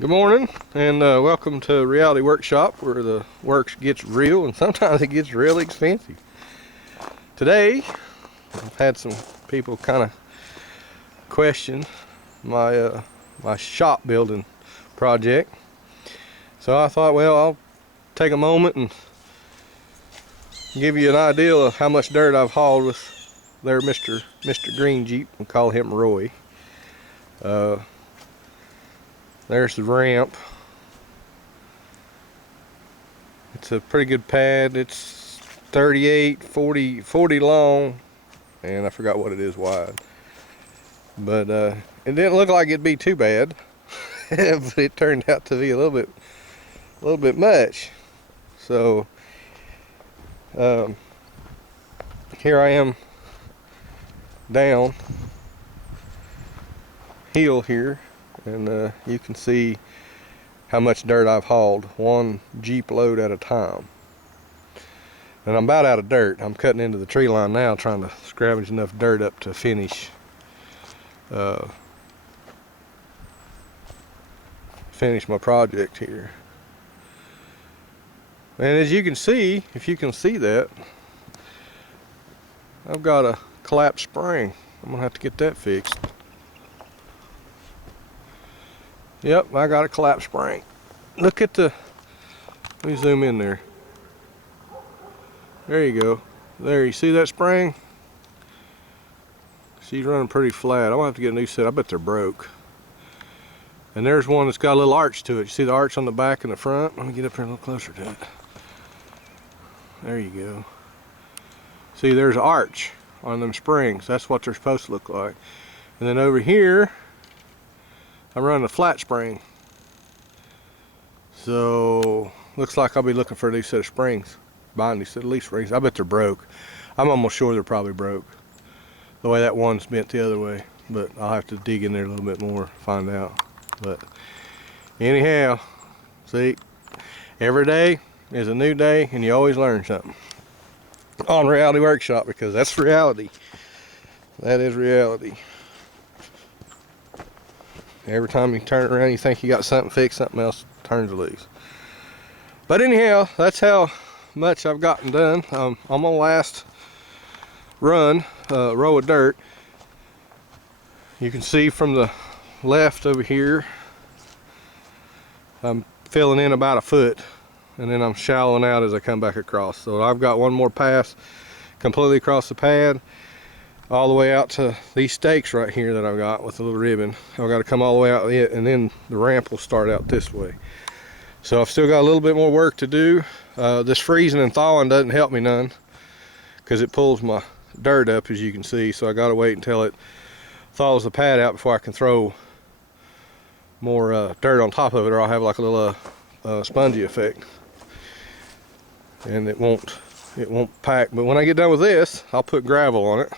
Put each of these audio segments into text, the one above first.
Good morning, and welcome to Reality Workshop, where the work gets real and sometimes it gets really expensive. Today, I've had some people kind of question my shop building project, so I thought, well, I'll take a moment and give you an idea of how much dirt I've hauled with their Mr. Green Jeep. We call him Roy. There's the ramp. It's a pretty good pad. It's 38, 40 long, and I forgot what it is wide. But it didn't look like it'd be too bad, but it turned out to be a little bit much. So here I am down hill here, and you can see how much dirt I've hauled, one Jeep load at a time. And I'm about out of dirt. I'm cutting into the tree line now, trying to scavenge enough dirt up to finish my project here. And as you can see, if you can see that, I've got a collapsed spring. I'm gonna have to get that fixed. Yep, I got a collapsed spring. Look at let me zoom in there. There you go. There, you see that spring? She's running pretty flat. I'm gonna have to get a new set. I bet they're broke. And there's one that's got a little arch to it. You see the arch on the back and the front? Let me get up here a little closer to it. There you go. See, there's an arch on them springs. That's what they're supposed to look like. And then over here, I'm running a flat spring. So, looks like I'll be looking for a new set of springs. Buying a new set of leaf springs. I bet they're broke. I'm almost sure they're probably broke. The way that one's bent the other way. But I'll have to dig in there a little bit more, find out. But anyhow, see, every day is a new day, and you always learn something on Reality Workshop, because that's reality. That is reality. Every time you turn around, you think you got something fixed, something else turns loose. But anyhow, that's how much I've gotten done. On my last run, row of dirt, you can see from the left over here, I'm filling in about a foot, and then I'm shallowing out as I come back across. So I've got one more pass completely across the pad, all the way out to these stakes right here that I've got with a little ribbon. I've got to come all the way out it, and then the ramp will start out this way. So I've still got a little bit more work to do. This freezing and thawing doesn't help me none, because it pulls my dirt up, as you can see. So I got to wait until it thaws the pad out before I can throw more dirt on top of it, or I'll have like a little spongy effect, and it won't pack. But when I get done with this, I'll put gravel on it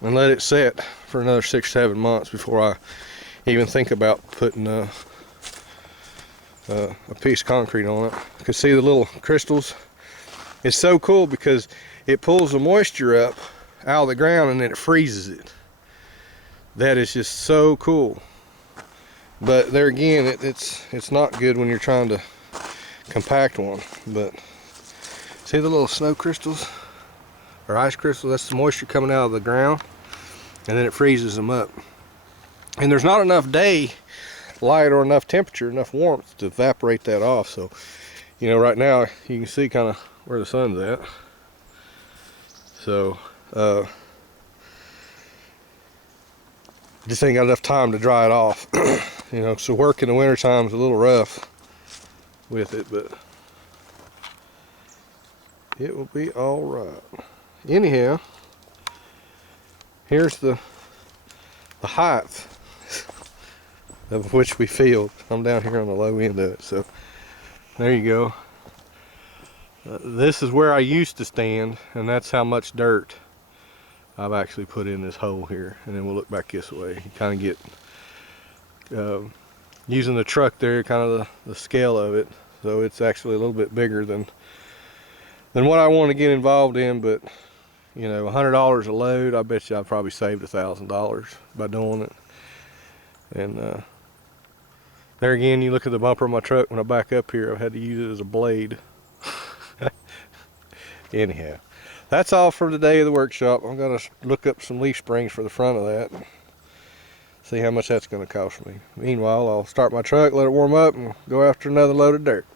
and let it set for another 6-7 months before I even think about putting a piece of concrete on it. You can see the little crystals. It's so cool because it pulls the moisture up out of the ground and then it freezes it. That is just so cool. But there again, it's not good when you're trying to compact one. But see the little snow crystals or ice crystals? That's the moisture coming out of the ground, and then it freezes them up. And there's not enough daylight or enough temperature, enough warmth to evaporate that off. So, you know, right now you can see kind of where the sun's at. So, just ain't got enough time to dry it off. You know, so work in the winter time is a little rough with it, but it will be all right. Anyhow, here's the height of which we filled. I'm down here on the low end of it, so there you go. This is where I used to stand, and that's how much dirt I've actually put in this hole here. And then we'll look back this way. You kind of get using the truck there, kind of the scale of it. So it's actually a little bit bigger than what I want to get involved in. But you know, $100 a load, I bet you I've probably saved $1,000 by doing it. And There again, you look at the bumper of my truck. When I back up here, I've had to use it as a blade. Anyhow, that's all for the day of the workshop. I'm gonna look up some leaf springs for the front of that. See how much that's gonna cost me. Meanwhile, I'll start my truck, let it warm up, and go after another load of dirt.